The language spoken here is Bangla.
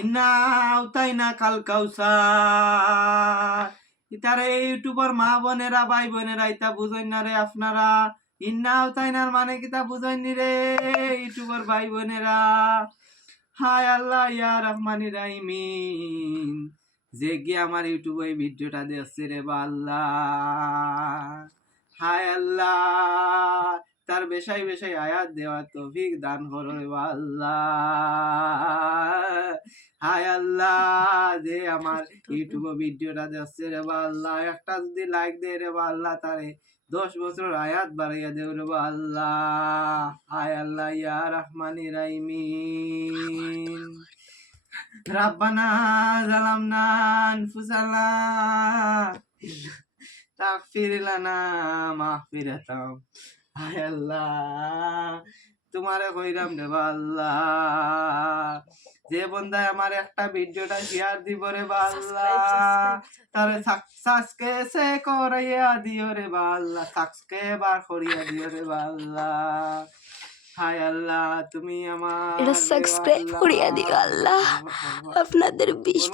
ইন্নাও তাই না কাল কাউসার ইতারে ইউটিউবার মা বোনেরা ভাই বোনেরা ইতা বুঝেন না রে আপনারা। ইন্নাও তাই না মানে কিতা বুঝেন নি রে ইউটিউবার ভাই বোনেরা। হায় আল্লাহ ইয়া রহমানির রাহিমিন, যে গিয়ে আমার ইউটিউবে এই ভিডিওটা দেখছে রে বা আল্লাহ, হায় আল্লাহ তার বেশাই বেশাই আয়াত দেওয়ার তৌফিক দান করো রে বা আল্লাহ। হায় আল্লাহ যে আমার ইউটিউবে ভিডিওটা দেখছে রে বা আল্লাহ, একটা যদি লাইক দে রে বা আল্লাহ, তারে 10 বছর আয়াত বাড়াইয়া দেও রে বা আল্লাহ। হায় আল্লাহ ইয়া রহমানির রাহিমিন। রাব্বানা জালামনা আনফুসানা তাগফির লানা মাগফিরাতাম। হায় আল্লাহ তোমারে কইরাম রে বা আল্লাহ, যে বন্দায় আমার একটা ভিডিওটা শেয়ার দিব রে বা আল্লাহ, তারে সাবস্ক্রাইব করিয়া দিও রে বা আল্লাহ, সাবস্ক্রাইব করিয়া দিও রে বা আল্লাহ। হায় আল্লাহ তুমি আমার এটা সাবস্ক্রাইব করিয়া দিও আল্লাহ। আপনাদের 20